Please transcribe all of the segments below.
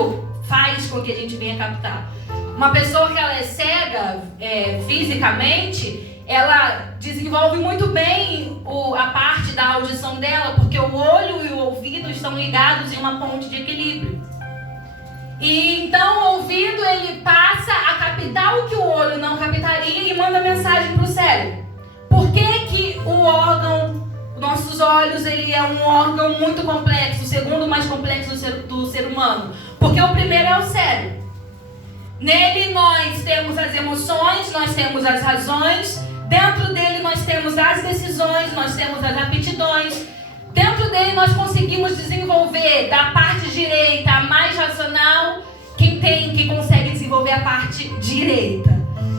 olho faz com que a gente venha captar. Uma pessoa que ela é cega fisicamente, ela desenvolve muito bem a parte da audição dela, porque o olho e o ouvido estão ligados em uma ponte de equilíbrio. E então o ouvido ele passa a captar o que o olho não captaria e manda mensagem para o cérebro. Por que o órgão, nossos olhos, ele é um órgão muito complexo, o segundo mais complexo do ser humano? Porque o primeiro é o cérebro. Nele nós temos as emoções, nós temos as razões, dentro dele nós temos as decisões, nós temos as aptidões. Dentro dele nós conseguimos desenvolver da parte direita a mais racional, quem consegue desenvolver a parte direita.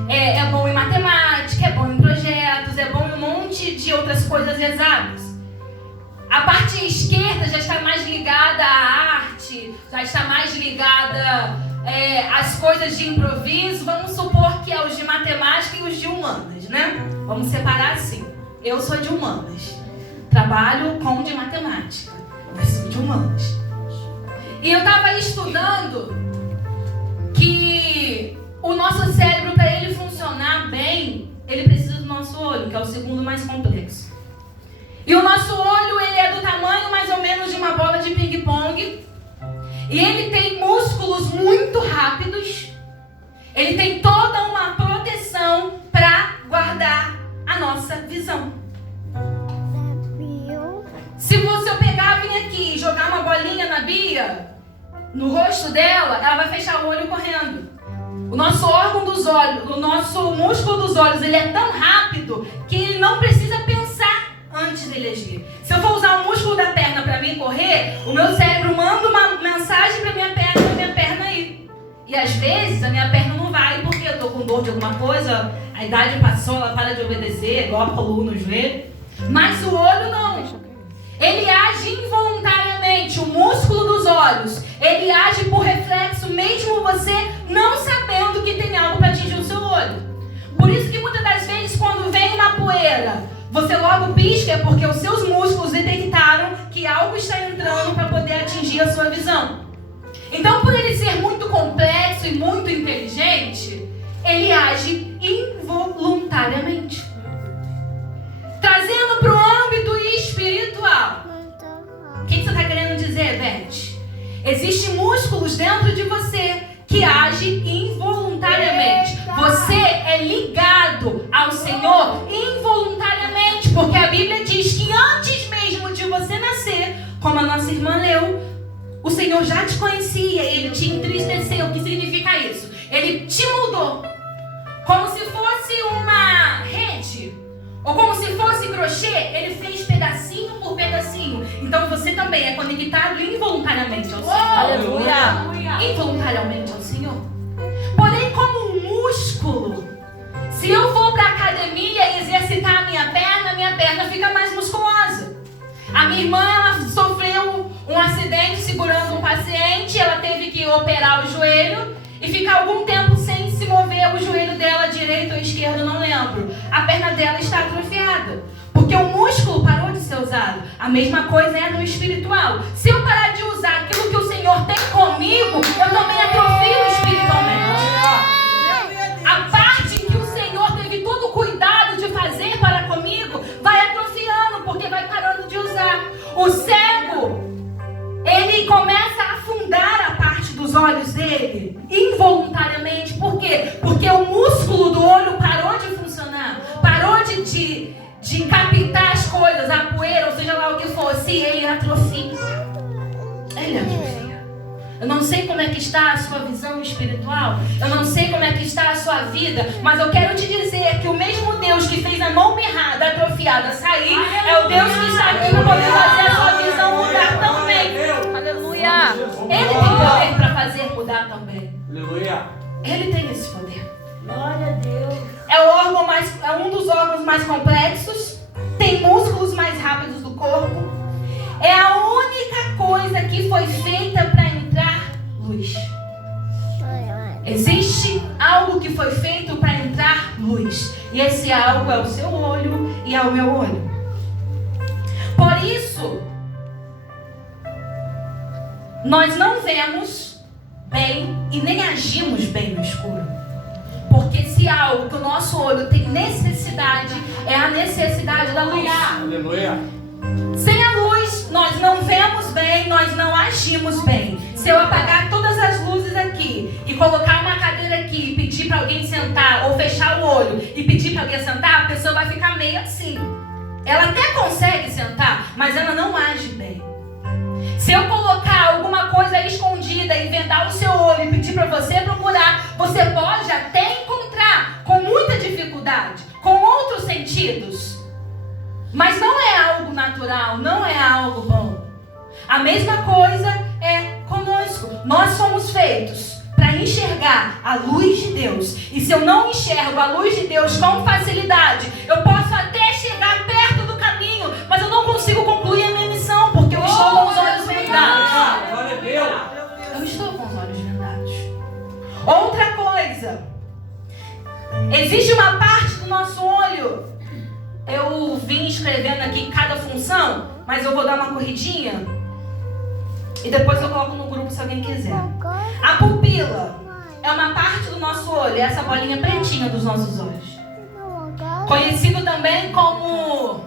É bom em matemática, é bom em projetos, é bom em um monte de outras coisas exatas. A parte esquerda já está mais ligada à arte, já está mais ligada às coisas de improviso. Vamos supor que é os de matemática e os de humanas, né? Vamos separar assim. Eu sou de humanas. Trabalho com de matemática, mas sou de humanas. E eu estava estudando que o nosso cérebro, para ele funcionar bem, ele precisa do nosso olho, que é o segundo mais complexo. E o nosso olho, ele é do tamanho mais ou menos de uma bola de ping-pong. E ele tem músculos muito rápidos. Ele tem toda uma proteção para guardar a nossa visão. Se você pegar, vir aqui e jogar uma bolinha na Bia, no rosto dela, ela vai fechar o olho correndo. O nosso órgão dos olhos, o nosso músculo dos olhos, ele é tão rápido que ele não precisa pensar antes dele agir. Se eu for usar o músculo da perna para mim correr, o meu cérebro manda uma mensagem para minha perna ir. E às vezes a minha perna não vai porque eu tô com dor de alguma coisa, a idade passou, ela para de obedecer, igual a coluna, o joelho. Mas o olho não. Ele age involuntariamente, o músculo dos olhos, ele age por reflexo, mesmo você não sabendo que tem algo para atingir o seu olho. Por isso que muitas das vezes, quando vem uma poeira, você logo pisca, porque os seus músculos detectaram que algo está entrando para poder atingir a sua visão. Então, por ele ser muito complexo e muito inteligente, ele age involuntariamente. Trazendo para o âmbito espiritual. O que você está querendo dizer, Beth? Existem músculos dentro de você que agem involuntariamente. Você é ligado ao Senhor involuntariamente, porque a Bíblia diz que antes mesmo de você nascer, como a nossa irmã leu, o Senhor já te conhecia, Ele te entristeceu. O que significa isso? Ele te mudou. Como se fosse uma rede, ou como se fosse crochê, Ele fez pedacinho por pedacinho. Então você também é conectado involuntariamente ao Senhor. Aleluia! Involuntariamente ao Senhor. Porém, como um músculo, se eu for para a academia e exercitar a minha perna fica mais musculosa. A minha irmã, ela sofreu um acidente segurando um paciente, ela teve que operar o joelho e ficar algum tempo sem se mover, o joelho dela, direito ou esquerdo, não lembro. A perna dela está atrofiada, porque o músculo parou de ser usado. A mesma coisa é no espiritual. Se eu parar de usar aquilo que o Senhor tem comigo, eu também atrofio espiritualmente. A parte que o Senhor teve todo o cuidado de fazer para comigo, vai atrofiando, porque vai parando de usar. O cego, ele começa a afundar a parte dos olhos dele, involuntariamente. Por quê? Porque o músculo do olho parou de funcionar, parou de captar as coisas, a poeira, ou seja lá o que fosse, e ele atrofia. Ele atrofia. Eu não sei como é que está a sua visão espiritual, eu não sei como é que está a sua vida, mas eu quero te dizer que o mesmo Deus que fez a mão mirrada, atrofiada, sair, é o Deus que está aqui para poder fazer a sua visão mudar também. Aleluia! Ele tem poder para fazer mudar também. Aleluia! Ele tem esse poder. Glória a Deus. É um dos órgãos mais complexos, tem músculos mais rápidos do corpo. É a única coisa que foi feita para entrar luz. Existe algo que foi feito para entrar luz. E esse algo é o seu olho e é o meu olho. Por isso, nós não vemos bem e nem agimos bem no escuro. Porque se há algo que o nosso olho tem necessidade, é a necessidade da luz. Aleluia. Sem a luz, nós não vemos bem, nós não agimos bem. Se eu apagar todas as luzes aqui e colocar uma cadeira aqui e pedir para alguém sentar, ou fechar o olho e pedir para alguém sentar, a pessoa vai ficar meio assim. Ela até consegue sentar, mas ela não age bem. Se eu colocar alguma coisa escondida e vendar o seu olho e pedir para você procurar, você pode até encontrar com muita dificuldade, com outros sentidos. Mas não é algo natural, não é algo bom. A mesma coisa é conosco. Nós somos feitos para enxergar a luz de Deus. E se eu não enxergo a luz de Deus com facilidade, eu posso até chegar perto do caminho, mas eu não consigo concluir a minha missão, porque eu estou com os olhos vendados. Eu estou com os olhos vendados. Outra coisa. Existe uma parte do nosso olho. Eu vim escrevendo aqui cada função, mas eu vou dar uma corridinha e depois eu coloco no grupo se alguém quiser. A pupila é uma parte do nosso olho, é essa bolinha pretinha dos nossos olhos. Conhecido também como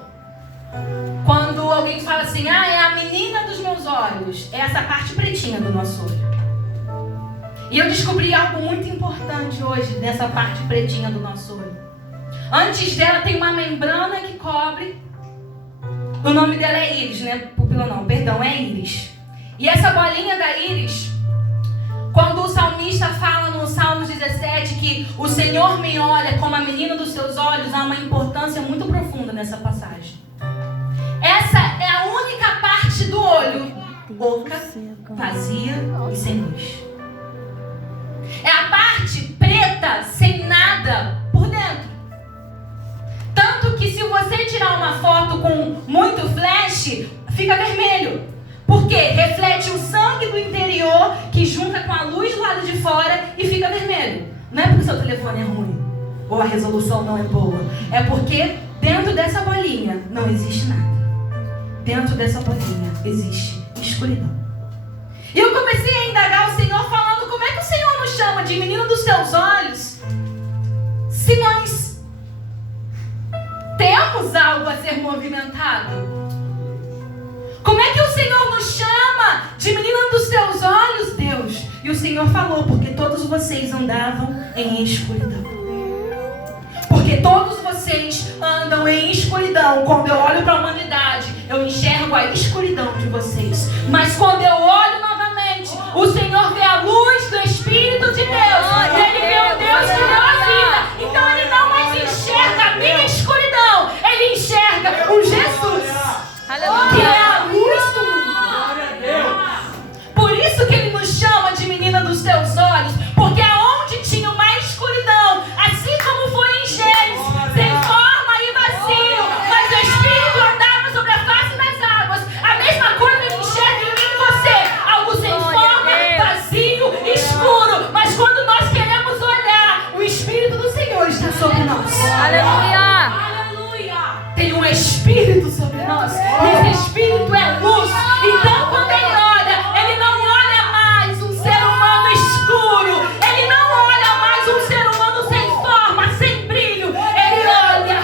quando alguém fala assim, é a menina dos meus olhos. É essa parte pretinha do nosso olho. E eu descobri algo muito importante hoje nessa parte pretinha do nosso olho. Antes dela tem uma membrana que cobre. O nome dela é íris, né? Pupila não, perdão, é íris. E essa bolinha da íris, quando o salmista fala no Salmos 17 que o Senhor me olha como a menina dos seus olhos, há uma importância muito profunda nessa passagem. Essa é a única parte do olho oca, vazia e sem luz. É a parte preta, sem nada por dentro. Tanto que se você tirar uma foto com muito flash, fica vermelho. Por quê? Reflete o sangue do interior que junta com a luz do lado de fora e fica vermelho. Não é porque o seu telefone é ruim ou a resolução não é boa. É porque dentro dessa bolinha não existe nada. Dentro dessa bolinha existe escuridão. E eu comecei a indagar o Senhor falando como é que o Senhor nos chama de menino dos teus olhos se nós temos algo a ser movimentado. Como é que o Senhor nos chama de menina dos teus olhos, Deus? E o Senhor falou, porque todos vocês andavam em escuridão. Porque todos vocês andam em escuridão. Quando eu olho para a humanidade, eu enxergo a escuridão de vocês. Mas quando eu olho novamente, o Senhor vê a luz do Espírito de Deus. Ele vê o Deus que deu a vida. Então ele não mais enxerga a minha escuridão. Ele enxerga o Jesus. Que é a luz do mundo. Por isso que ele nos chama de menina dos teus olhos. Porque aonde tinha uma escuridão, assim como foi em Gênesis, sem forma e vazio, mas o Espírito andava sobre a face das águas. A mesma coisa ele enxerga em mim e você. Algo sem forma, vazio, escuro. Mas quando nós queremos olhar, o Espírito do Senhor está sobre nós. Aleluia! Tem um Espírito sobre nós. Esse Espírito é luz. Então quando ele olha, ele não olha mais um ser humano escuro. Ele não olha mais um ser humano sem forma, sem brilho. Ele olha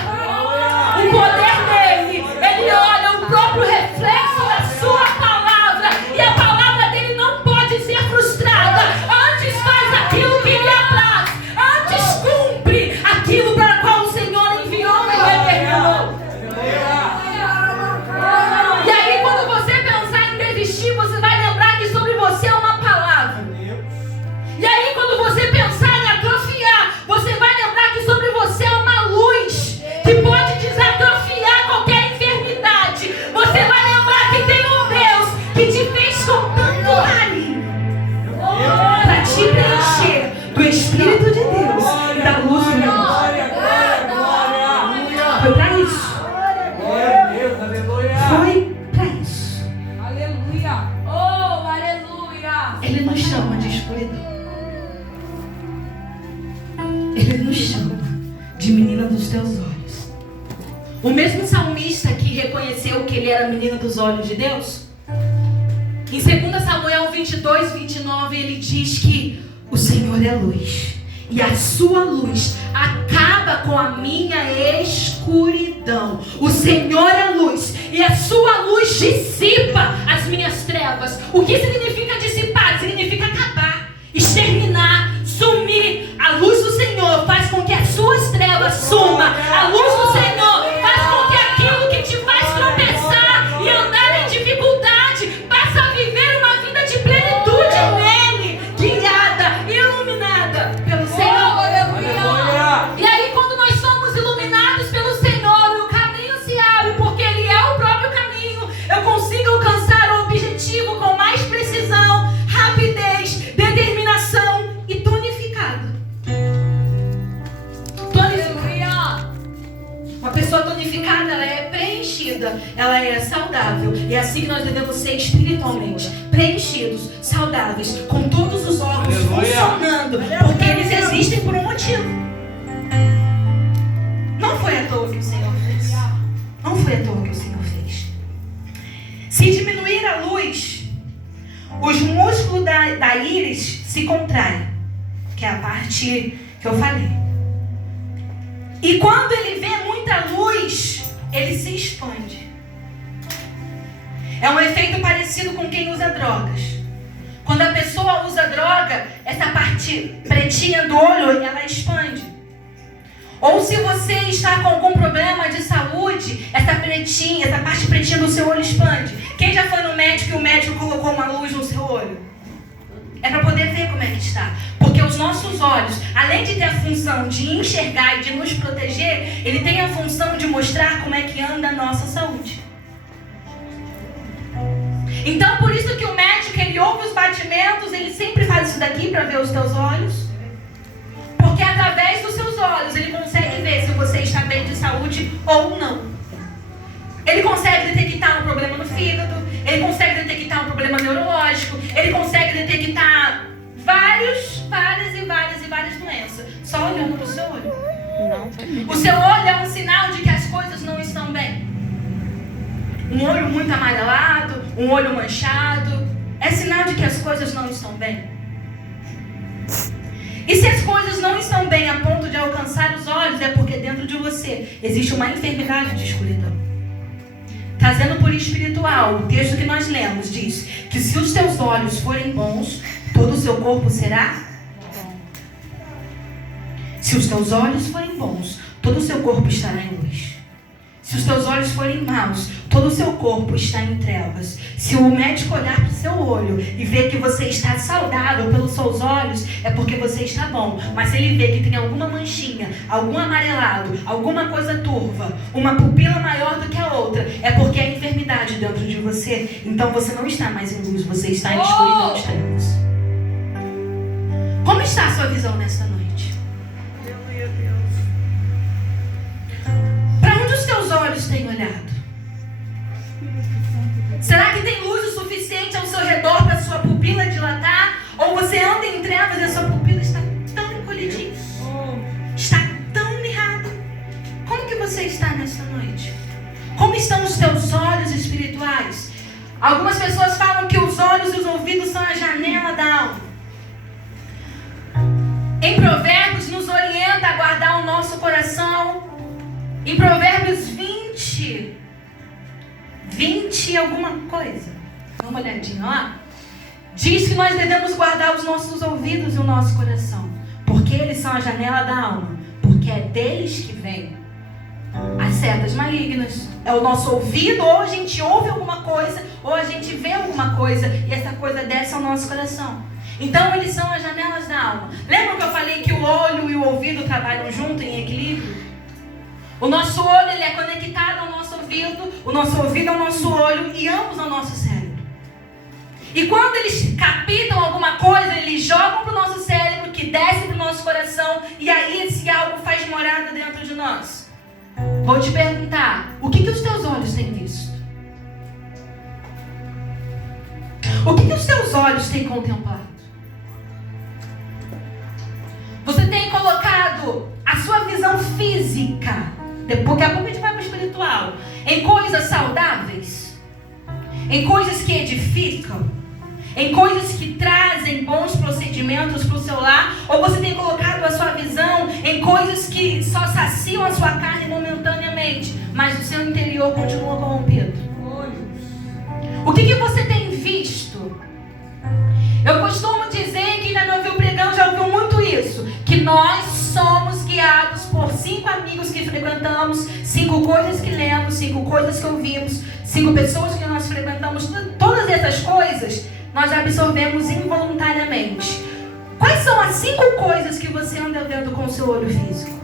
o poder dele. Ele olha o próprio reflexo da sua palavra. E a palavra dele não pode ser frustrada. Antes faz aquilo que lhe apraz. Antes cumpre aquilo para qual o Senhor enviou e determinou. E aí quando você pensar em desistir, você vai lembrar que sobre você é uma palavra. E aí quando você pensar em atrofiar, você vai lembrar que sobre você é uma luz que pode desatrofiar qualquer enfermidade. Você vai lembrar que tem um Deus que te fez com tanto carinho para te preencher do Espírito de Deus e da luz de Deus. Foi para isso. Foi para isso. Aleluia! Oh, aleluia! Ele nos chama de escuridão. Ele nos chama de menina dos teus olhos. O mesmo salmista que reconheceu que ele era menino dos olhos de Deus, Em 2 Samuel 22, 29, ele diz que o Senhor é luz, e a sua luz acaba com a minha escuridão. O Senhor é luz, e a sua luz dissipa as minhas trevas. O que significa dissipar? Significa acabar, exterminar, sumir. A luz do Senhor faz com que as suas trevas sumam. A luz do Senhor faz com que aquilo que te faz tropeçar e andar em dificuldade passe a viver uma vida de plenitude nele, guiada, iluminada pelo Senhor. E aí, quando nós somos iluminados pelo Senhor, o caminho se abre, porque Ele é o próprio caminho. Eu consigo alcançar o objetivo com mais precisão, rapidez, determinação e tonificado. Uma pessoa tonificada, ela é preenchida, ela é saudável. E é assim que nós devemos ser espiritualmente preenchidos, saudáveis, com todos os órgãos funcionando, porque eles existem por um motivo. Não foi à toa que o Senhor fez. Não foi à toa que o Senhor fez. Se diminuir a luz, os músculos da íris se contraem, que é a parte que eu falei. E quando ele vê muita luz, ele se expande. É um efeito parecido com quem usa drogas. Quando a pessoa usa droga, essa parte pretinha do olho, ela expande. Ou se você está com algum problema de saúde, essa parte pretinha do seu olho expande. Quem já foi no médico e o médico colocou uma luz no seu olho? É para poder ver como é que está. Porque os nossos olhos, além de ter a função de enxergar e de nos proteger, ele tem a função de mostrar como é que anda a nossa saúde. Então, por isso que o médico, ele ouve os batimentos, ele sempre faz isso daqui para ver os teus olhos. Porque através dos seus olhos, ele consegue ver se você está bem de saúde ou não. Ele consegue detectar um problema no fígado, ele consegue detectar um problema neurológico, ele consegue detectar várias doenças, só olhando para o seu olho. O seu olho é um sinal de que as coisas não estão bem. Um olho muito amarelado, um olho manchado, é sinal de que as coisas não estão bem. E se as coisas não estão bem a ponto de alcançar os olhos, é porque dentro de você existe uma enfermidade de escuridão. Trazendo por espiritual, o texto que nós lemos diz que se os teus olhos forem bons, todo o seu corpo será bom. Se os teus olhos forem bons, todo o seu corpo estará em luz. Se os teus olhos forem maus, todo o seu corpo está em trevas. Se o médico olhar para o seu olho e ver que você está saudável pelos seus olhos, é porque você está bom. Mas se ele vê que tem alguma manchinha, algum amarelado, alguma coisa turva, uma pupila maior do que a outra, é porque há enfermidade dentro de você. Então você não está mais em luz, você está em escuridão de trevas. Como está a sua visão nesta noite? Para onde os teus olhos têm olhado? Será que tem luz o suficiente ao seu redor para a sua pupila dilatar? Ou você anda em trevas e a sua pupila está tão encolhidinha? Está tão mirrada? Como que você está nesta noite? Como estão os teus olhos espirituais? Algumas pessoas falam que os olhos e os ouvidos são a janela da alma. Em Provérbios nos orienta a guardar o nosso coração. Em Provérbios 20 alguma coisa. Dá uma olhadinha lá. Diz que nós devemos guardar os nossos ouvidos e o nosso coração. Porque eles são a janela da alma. Porque é deles que vem as setas malignas. É o nosso ouvido, ou a gente ouve alguma coisa, ou a gente vê alguma coisa, e essa coisa desce ao nosso coração. Então eles são as janelas da alma. Lembra que eu falei que o olho e o ouvido trabalham junto em equilíbrio? O nosso olho, ele é conectado ao nosso ouvido, o nosso ouvido ao nosso olho e ambos ao nosso cérebro. E quando eles captam alguma coisa, eles jogam para o nosso cérebro, que desce para o nosso coração, e aí esse algo faz morada dentro de nós. Vou te perguntar, o que os teus olhos têm visto? O que os teus olhos têm contemplado? Você tem colocado a sua visão física, daqui a pouco a gente vai para o espiritual, em coisas saudáveis? Em coisas que edificam? em coisas que trazem bons procedimentos para o seu lar? Ou você tem colocado a sua visão em coisas que só saciam a sua carne momentaneamente, mas o seu interior continua corrompido? O que você tem visto? Eu costumo dizer, que ainda me ouviu pregando, já ouviu muito isso, que nós somos guiados por 5 amigos que frequentamos, 5 coisas que lemos, 5 coisas que ouvimos, 5 pessoas que nós frequentamos. Todas essas coisas nós absorvemos involuntariamente. Quais são as 5 coisas que você anda vendo com o seu olho físico?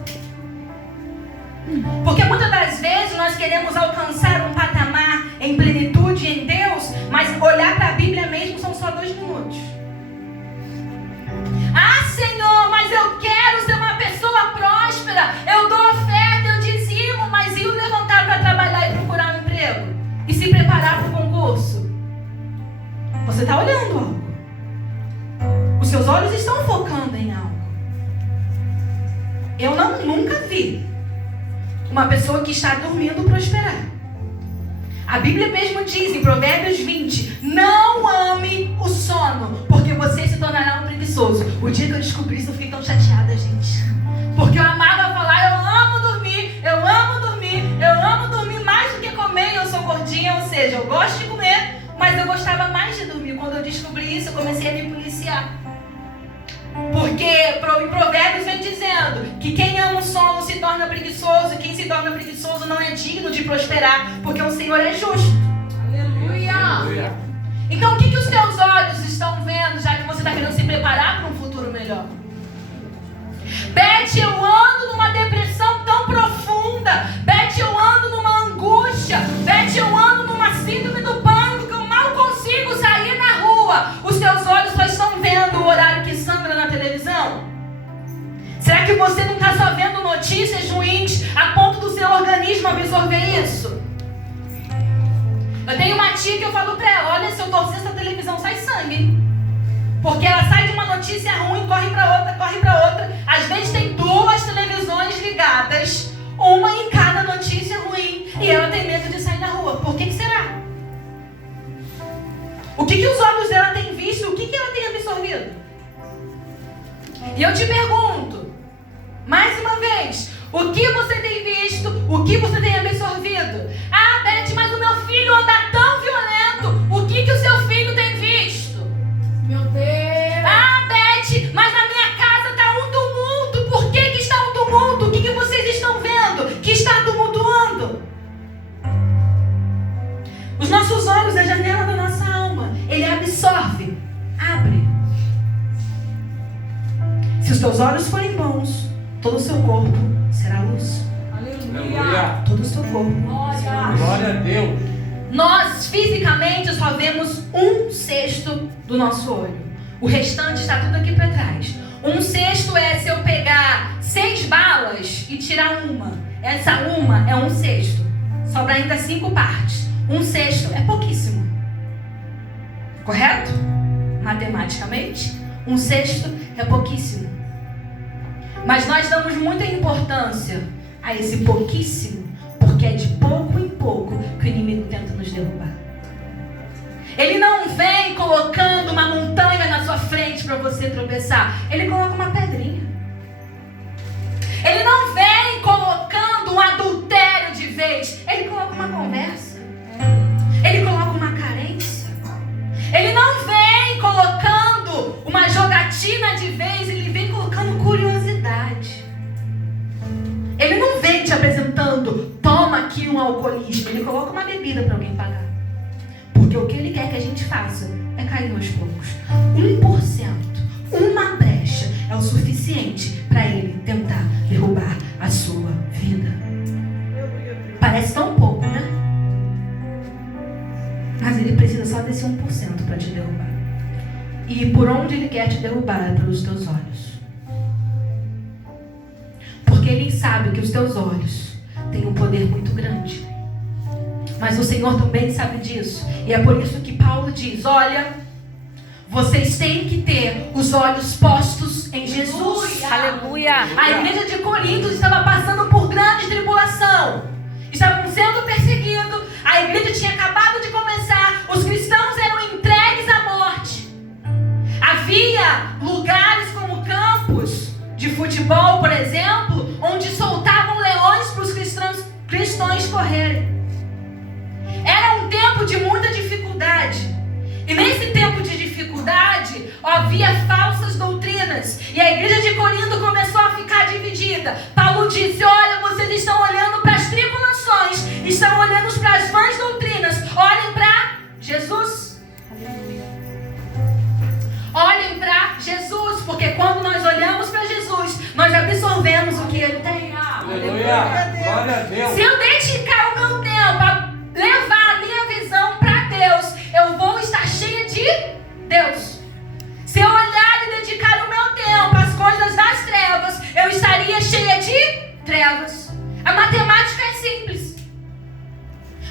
Porque muitas das vezes nós queremos alcançar um patamar em plenitude em Deus, mas olhar para a Bíblia mesmo são só 2 minutos. Ah, Senhor, mas eu quero ser uma pessoa próspera. Eu dou oferta, eu dizimo, mas e o levantar para trabalhar e procurar um emprego? E se preparar para o concurso? Você está olhando algo. Os seus olhos estão focando em algo. Eu nunca vi uma pessoa que está dormindo prosperar. A Bíblia mesmo diz em Provérbios 20: não ame o sono, porque você se tornará um preguiçoso. O dia que eu descobri isso, eu fiquei tão chateada, gente. Porque eu amava falar, eu amo dormir, eu amo dormir, eu amo dormir mais do que comer. Eu sou gordinha, ou seja, eu gosto de comer, mas eu gostava mais de dormir. Quando eu descobri isso, eu comecei a me policiar. Porque em Provérbios vem dizendo que quem ama o sono se torna preguiçoso, e quem se torna preguiçoso não é digno de prosperar, porque o Senhor é justo. Aleluia! Então o que os teus olhos estão vendo, já que você está querendo se preparar para um futuro melhor? Beth, eu ando numa depressão tão profunda. Beth, eu ando numa angústia. Beth, eu ando numa síndrome do pânico que eu mal consigo sair na rua. Os teus olhos só estão vendo o horário que sangra na televisão? Será que você não está só vendo notícias ruins a ponto do seu organismo absorver isso? Eu tenho uma tia que eu falo pra ela: olha, se eu torcer essa televisão sai sangue. Porque ela sai de uma notícia ruim, corre pra outra, corre pra outra. Às vezes tem 2 televisões ligadas, uma em cada notícia ruim, e ela tem medo de sair na rua. Por que será? O que os olhos dela têm visto? O que ela tem absorvido? E eu te pergunto, mais uma vez, o que você tem visto? O que você tem absorvido? Ah, Beth, mas o meu filho anda tão violento. O que o seu filho tem visto? Meu Deus! Ah, Beth, mas na minha casa está um tumulto. Por que está um tumulto? O que vocês estão vendo que está tumultuando? Os nossos olhos, a janela da nossa alma, ele absorve, abre. Se os teus olhos forem bons, todo o seu corpo será luz. Aleluia! Todo o seu corpo. Glória a Deus. Nós fisicamente só vemos 1/6 do nosso olho. O restante está tudo aqui para trás. 1/6 é se eu pegar 6 balas e tirar uma. Essa uma é 1/6. Sobra ainda 5 partes. 1/6 é pouquíssimo. Correto? Matematicamente, 1/6 é pouquíssimo. Mas nós damos muita importância a esse pouquíssimo, porque é de pouco em pouco que o inimigo tenta nos derrubar. Ele não vem colocando uma montanha na sua frente para você tropeçar. Ele coloca uma pedrinha. Ele não vem colocando um adultério de vez. Ele coloca uma conversa. Ele coloca uma carência. Ele não vem colocando uma jogatina de vez. Ele vem colocando curiosidade. Ele não vem te apresentando: toma aqui um alcoolismo. Ele coloca uma bebida para alguém pagar. Porque o que ele quer que a gente faça é cair aos poucos. 1%, uma brecha é o suficiente para ele tentar derrubar a sua vida. Parece tão pouco, né? Mas ele precisa só desse 1% para te derrubar. E por onde ele quer te derrubar é pelos teus olhos. Porque ele sabe que os teus olhos têm um poder muito grande. Mas o Senhor também sabe disso. E é por isso que Paulo diz: olha, vocês têm que ter os olhos postos em Jesus. Aleluia! A igreja de Corinto estava passando por grande tribulação. Estavam sendo perseguidos. A igreja tinha acabado de começar. Os cristãos eram entregues à morte. havia lugares como campos de futebol, por exemplo, onde soltavam leões para os cristãos correrem. Era um tempo de muita dificuldade. E nesse tempo de dificuldade, havia falsas doutrinas. E a igreja de Corinto começou a ficar dividida. Paulo disse: olha, vocês estão olhando para as tribulações, estão olhando para as vãs doutrinas. Olhem para Jesus. Olhem para Jesus, porque quando nós olhamos para Jesus, nós absorvemos o que Ele tem. Aleluia. Glória a Deus. Se eu dedicar o meu tempo a levar a minha visão para Deus, eu vou estar cheia de Deus. Se eu olhar e dedicar o meu tempo às coisas das trevas, eu estaria cheia de trevas. A matemática é simples.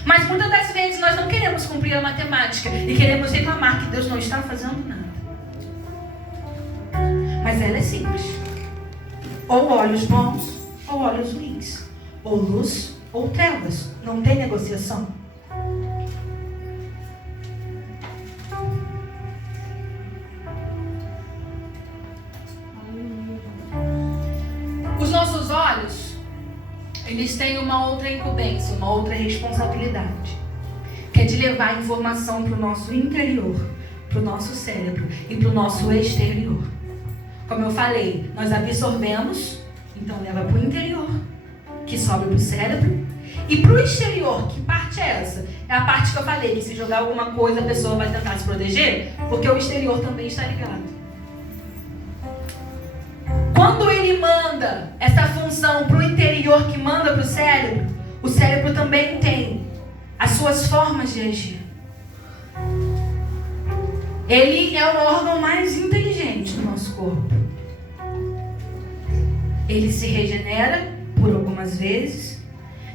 Mas muitas das vezes nós não queremos cumprir a matemática e queremos reclamar que Deus não está fazendo nada. Mas ela é simples. Ou olhos bons ou olhos ruins. Ou luz ou trevas. Não tem negociação. Os nossos olhos, eles têm uma outra incumbência, uma outra responsabilidade, que é de levar a informação para o nosso interior, para o nosso cérebro e para o nosso exterior. Como eu falei, nós absorvemos, então leva para o interior, que sobe para o cérebro, e para o exterior. Que parte é essa? É a parte que eu falei, que se jogar alguma coisa a pessoa vai tentar se proteger, porque o exterior também está ligado. Quando ele manda essa função para o interior que manda para o cérebro também tem as suas formas de agir. Ele é o órgão mais inteligente do nosso corpo. Ele se regenera por algumas vezes.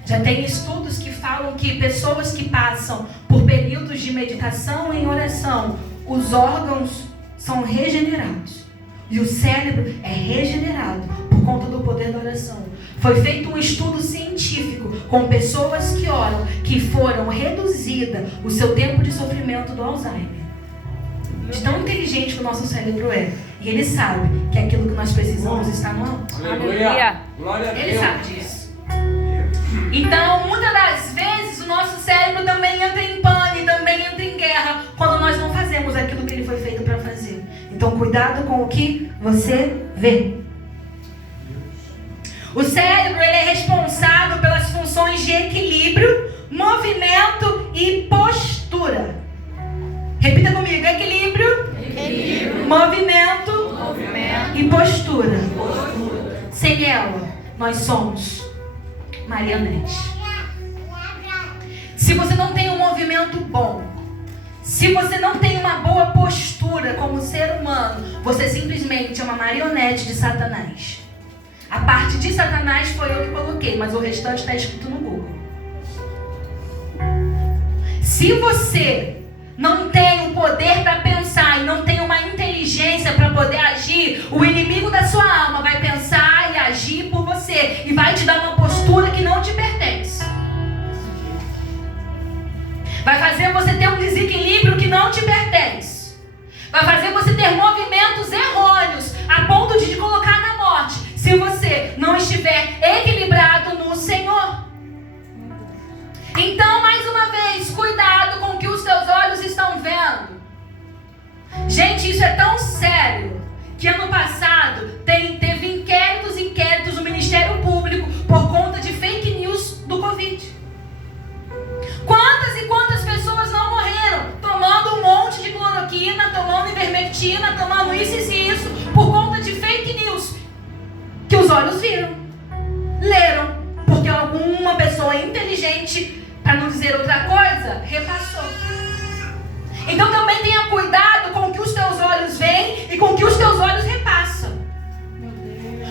Já tem estudos que falam que pessoas que passam por períodos de meditação em oração, os órgãos são regenerados. E o cérebro é regenerado por conta do poder da oração. Foi feito um estudo científico com pessoas que oram, que foram reduzida o seu tempo de sofrimento do Alzheimer. De tão inteligente que o nosso cérebro é. E ele sabe que aquilo que nós precisamos está no alto. Aleluia. Glória a Deus. Ele sabe disso. Então, muitas das vezes, o nosso cérebro também entra em pânico, também entra em guerra, quando nós não fazemos aquilo que ele foi feito para fazer. Então, cuidado com o que você vê. O cérebro, ele é responsável pelas funções de equilíbrio, movimento e postura. Repita comigo: equilíbrio, movimento e postura. Sem ela, nós somos marionetes. Se você não tem um movimento bom, se você não tem uma boa postura como ser humano, você simplesmente é uma marionete de Satanás. A parte de Satanás foi eu que coloquei, mas o restante está escrito no Google. Se você não tem o poder para pensar e não tem uma inteligência para poder agir, o inimigo da sua alma vai pensar e agir por você e vai te dar uma postura que não te pertence. Vai fazer você ter um desequilíbrio que não te pertence. Vai fazer você ter movimentos errôneos a ponto de te colocar na morte, se você não estiver equilibrado no Senhor. Então, mais uma vez, cuidado com o que os teus olhos estão vendo. Gente, isso é tão sério que ano passado teve inquéritos no Ministério Público por conta de fake news do Covid. Quantas e quantas pessoas não morreram tomando um monte de cloroquina, tomando ivermectina, tomando isso e isso, por conta de fake news que os olhos viram, leram, porque alguma pessoa inteligente, para não dizer outra coisa, repassou. Então também tenha cuidado com o que os teus olhos veem e com o que os teus olhos repassam.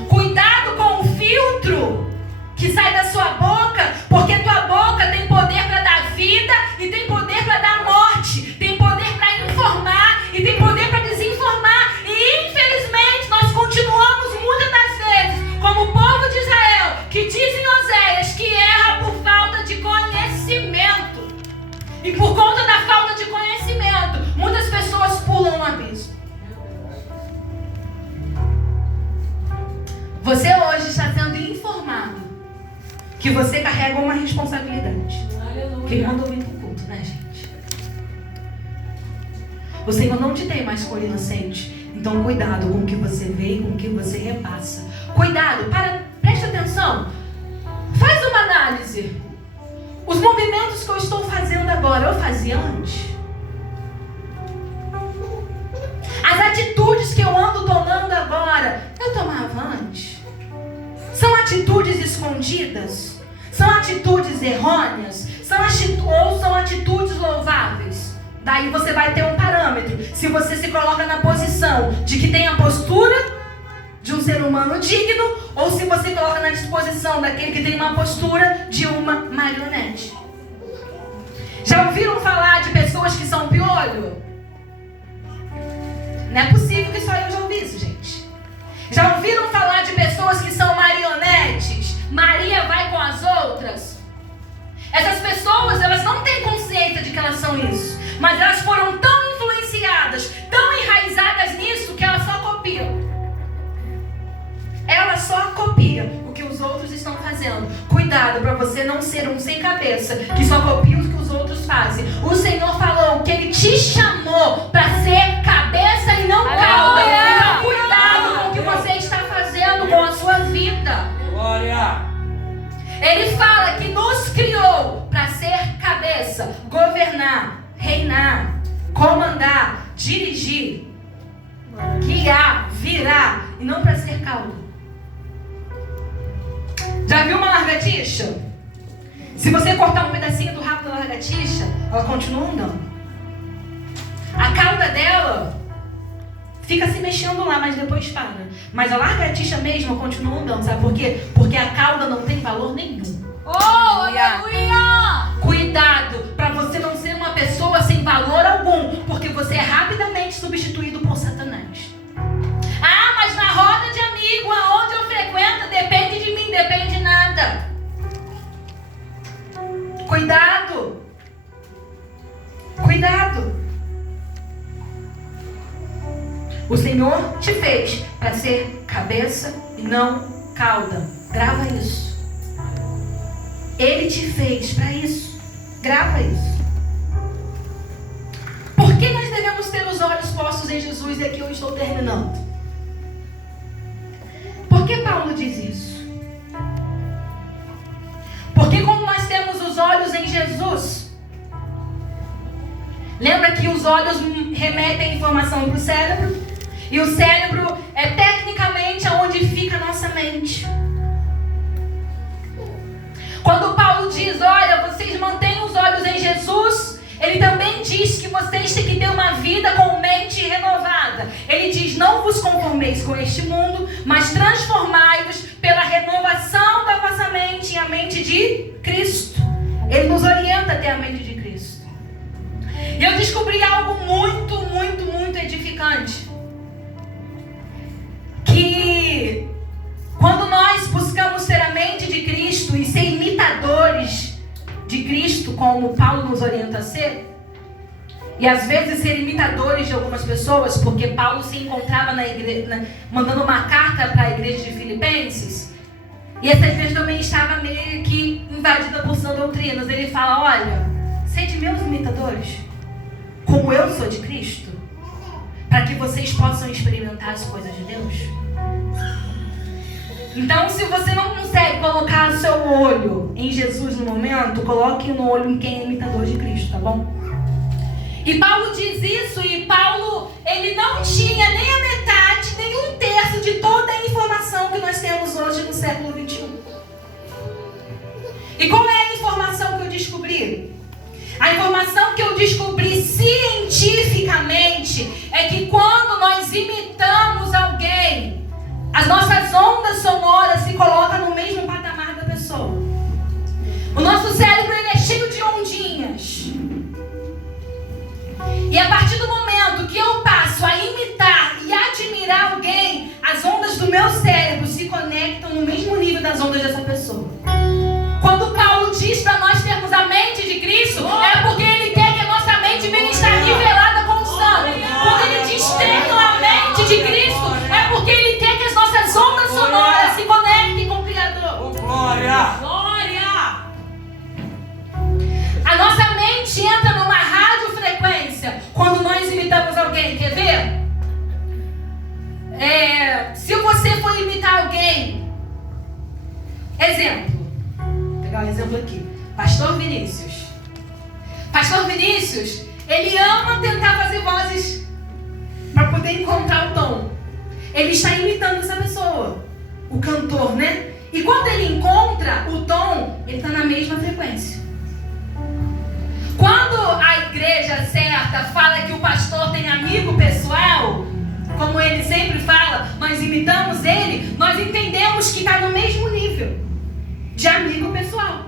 Cuidado com o filtro que sai da sua boca, porque tua boca tem poder para dar vida e tem poder para dar morte, tem poder para informar e tem poder para desinformar. E infelizmente nós continuamos muitas das vezes como o povo de Israel, que diz em Oséias que erra por falta de conhecimento. E por conta da falta de conhecimento, muitas pessoas pulam no abismo. que você carrega uma responsabilidade. Aleluia. Quem mandou vir pro culto, né, gente? O Senhor não te tem mais por inocente. Então cuidado com o que você vê e com o que você repassa. Cuidado, preste atenção. Faz uma análise. Os movimentos que eu estou fazendo agora, eu fazia antes? As atitudes que eu ando tomando agora, eu tomava antes? São atitudes escondidas? São atitudes errôneas? Ou são atitudes louváveis? Daí você vai ter um parâmetro. Se você se coloca na posição de que tem a postura de um ser humano digno, ou se você coloca na disposição daquele que tem uma postura de uma marionete. Já ouviram falar de pessoas que são piolho? Não é possível que só eu já ouvi isso, gente. Já ouviram falar de pessoas que são marionetes? Maria vai com as outras? Essas pessoas, elas não têm consciência de que elas são isso. Mas elas foram tão influenciadas, tão enraizadas nisso, que elas só copiam. Elas só copiam o que os outros estão fazendo. Cuidado para você não ser um sem cabeça, que só copia o que os outros fazem. O Senhor falou que Ele te chamou para ser cabeça e não cauda. Então cuidado com o que você está fazendo com a sua vida. Glória. Ele fala que nos criou para ser cabeça, governar, reinar, comandar, dirigir, guiar, virar, e não para ser cauda. Já viu uma lagartixa? Se você cortar um pedacinho do rabo da lagartixa, ela continua andando. A cauda dela fica se mexendo lá, mas depois para. Mas a lagartixa mesmo continua andando. Sabe por quê? Porque a cauda não tem valor nenhum. Oh, aleluia! Cuidado para você não ser uma pessoa sem valor algum, porque você é rapidamente substituído por Satanás. Ah, mas na roda de amigo, aonde eu frequento, depende de mim, depende de nada. Cuidado. Cuidado. O Senhor te fez para ser cabeça e não cauda. Grava isso. Ele te fez para isso. Grava isso. Por que nós devemos ter os olhos postos em Jesus? E aqui eu estou terminando. Por que Paulo diz isso? Porque quando nós temos os olhos em Jesus, lembra que os olhos remetem informação para o cérebro? E o cérebro é tecnicamente onde fica a nossa mente. Quando Paulo diz, olha, vocês mantêm os olhos em Jesus, ele também diz que vocês têm que ter uma vida com mente renovada. Ele diz, não vos conformeis com este mundo, mas transformai-vos pela renovação da vossa mente e a mente de Cristo. Ele nos orienta a ter a mente de Cristo. E eu descobri algo muito, muito, muito edificante. Que quando nós buscamos ter a mente de Cristo e ser imitadores de Cristo, como Paulo nos orienta a ser, e às vezes ser imitadores de algumas pessoas, porque Paulo se encontrava na igreja, mandando uma carta para a igreja de Filipenses, e essa igreja também estava meio que invadida por sã doutrinas. Ele fala, olha, sede meus imitadores, como eu sou de Cristo, para que vocês possam experimentar as coisas de Deus. Então, se você não consegue colocar o seu olho em Jesus no momento, coloque no olho em quem é imitador de Cristo, tá bom? E Paulo diz isso, e Paulo, ele não tinha nem a metade, nem um terço de toda a informação que nós temos hoje no século 21. E qual é a informação que eu descobri? A informação que eu descobri cientificamente é que quando nós imitamos alguém, as nossas ondas sonoras se colocam no mesmo patamar da pessoa. O nosso cérebro ele é cheio de ondinhas. E a partir do momento que eu passo a imitar e admirar alguém, as ondas do meu cérebro se conectam no mesmo nível das ondas dessa pessoa. Quando Paulo diz para nós termos a mente de Cristo, é porque ele quer que a nossa mente venha estar nivelada com o sangue. Quando ele diz tenham a mente de Cristo, é porque ele quer que as nossas ondas sonoras se conectem com o Criador. Glória! Glória! Se você for imitar alguém, exemplo, vou pegar um exemplo aqui, Pastor Vinícius. Pastor Vinícius, ele ama tentar fazer vozes para poder encontrar o tom. Ele está imitando essa pessoa, o cantor, né? E quando ele encontra o tom, ele está na mesma frequência. Quando a igreja certa fala que o pastor tem amigo pessoal, como ele sempre fala, nós imitamos ele, nós entendemos que está no mesmo nível de amigo pessoal.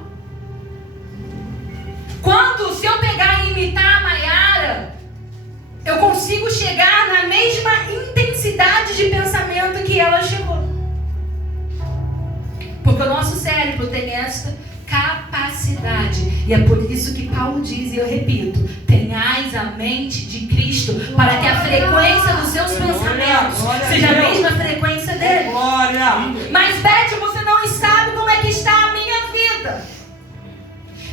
Se eu pegar e imitar a Maiara, eu consigo chegar na mesma intensidade de pensamento que ela chegou. Porque o nosso cérebro tem essa capacidade. E é por isso que Paulo diz, e eu repito, tenhais a mente de Cristo, para que a frequência dos seus pensamentos seja a mesma frequência dele. Mas Beth, você não sabe como é que está a minha vida.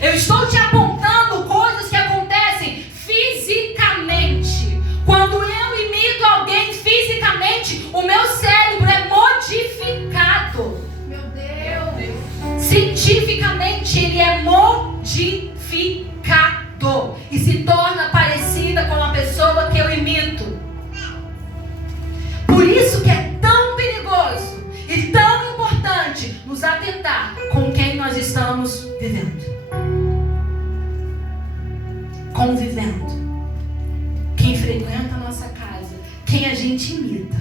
Eu estou te apontando coisas que acontecem fisicamente. Quando eu imito alguém fisicamente, o meu cérebro é modificado. Meu Deus. Cientificamente, ele é modificado e se torna parecida com a pessoa que eu imito. Por isso que é tão perigoso e tão importante nos atentar com quem nós estamos vivendo. Convivendo. Quem frequenta a nossa casa. Quem a gente imita.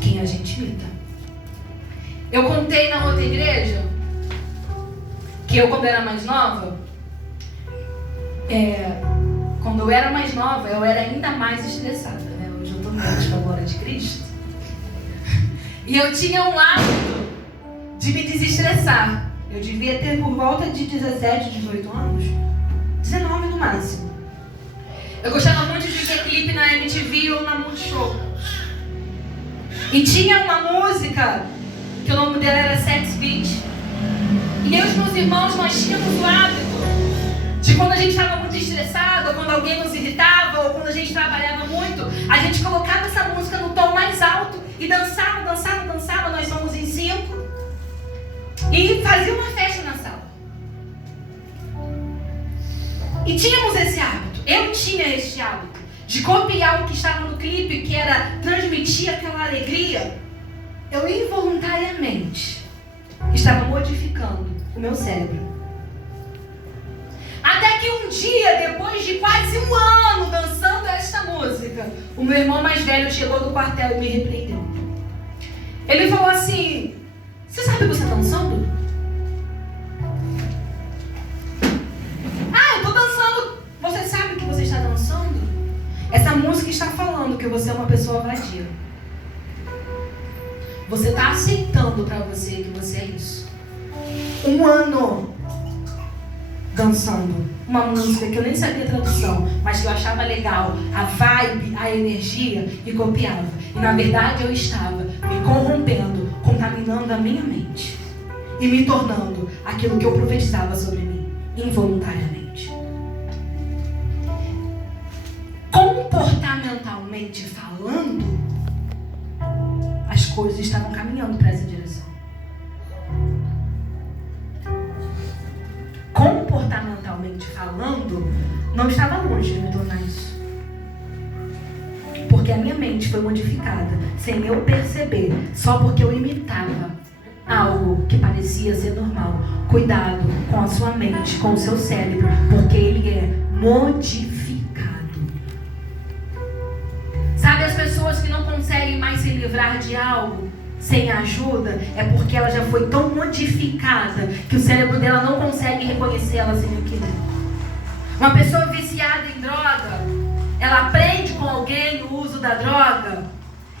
Quem a gente imita. Eu contei na outra igreja que eu, quando era mais nova, quando eu era mais nova, eu era ainda mais estressada, né? Hoje eu estou menos com a glória de Cristo. E eu tinha um hábito de me desestressar. Eu devia ter por volta de 17, 18 anos. 19 no máximo. Eu gostava muito de ver clipe na MTV ou na Multishow. E tinha uma música, que o nome dela era Sex Beat. E eu e os meus irmãos, nós tínhamos o hábito de quando a gente estava muito estressado, ou quando alguém nos irritava, ou quando a gente trabalhava muito, a gente colocava essa música no tom mais alto e dançava, nós somos em 5, e fazia uma festa na sala. E tínhamos esse hábito, eu tinha esse hábito de copiar o que estava no clipe, que era transmitir aquela alegria. Eu involuntariamente estava modificando o meu cérebro. Até que um dia, depois de quase um ano dançando esta música, o meu irmão mais velho chegou do quartel e me repreendeu. Ele falou assim: você sabe o que você está dançando? Ah, eu estou dançando. Você sabe o que você está dançando? Essa música está falando que você é uma pessoa vadia. Você está aceitando para você que você é isso. Um ano dançando uma música que eu nem sabia a tradução, mas que eu achava legal, a vibe, a energia, e copiava. E na verdade eu estava me corrompendo, contaminando a minha mente e me tornando aquilo que eu profetizava sobre mim, involuntariamente. Comportamentalmente falando, as coisas estavam caminhando para essa direção. Comportamentalmente falando, não estava longe de me tornar isso. Porque a minha mente foi modificada, sem eu perceber, só porque eu imitava algo que parecia ser normal. Cuidado com a sua mente, com o seu cérebro, porque ele é modificado. Sabe, as pessoas que não conseguem mais se livrar de algo sem ajuda, é porque ela já foi tão modificada que o cérebro dela não consegue reconhecer ela sem aquilo. Uma pessoa viciada em droga, ela aprende com alguém o uso da droga,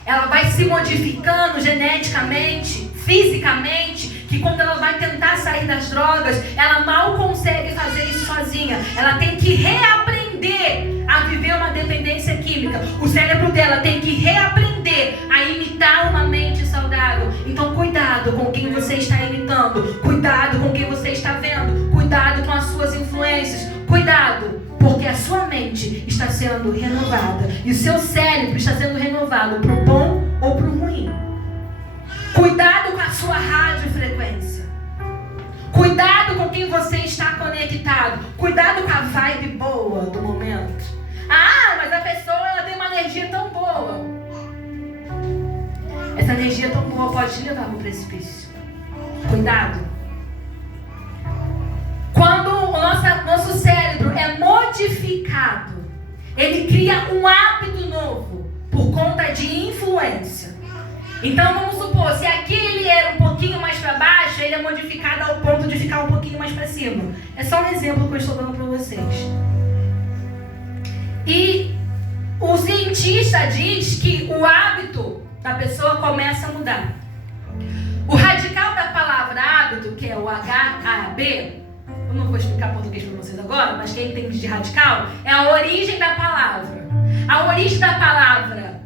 ela vai se modificando geneticamente, fisicamente, que quando ela vai tentar sair das drogas, ela mal consegue fazer isso sozinha. Ela tem que reaprender a viver uma dependência química. O cérebro dela tem que reaprender a imitar uma mente saudável. Então cuidado com quem você está imitando, cuidado com quem você está vendo, cuidado com as suas influências, cuidado, porque a sua mente está sendo renovada. E o seu cérebro está sendo renovado para o bom ou para o ruim. Cuidado com a sua radiofrequência. Cuidado com quem você está conectado. Cuidado com a vibe boa do momento. Ah, mas a pessoa ela tem uma energia tão boa. Essa energia tão boa pode te levar para o precipício. Cuidado. Quando o nosso cérebro é modificado, ele cria um hábito novo por conta de influência. Então vamos supor, se aqui ele era um pouquinho mais para baixo, ele é modificado ao ponto de ficar um pouquinho mais para cima. É só um exemplo que eu estou dando para vocês. E o cientista diz que o hábito da pessoa começa a mudar. O radical da palavra hábito, que é o H-A-B, eu não vou explicar português para vocês agora, mas quem entende de radical, é a origem da palavra. A origem da palavra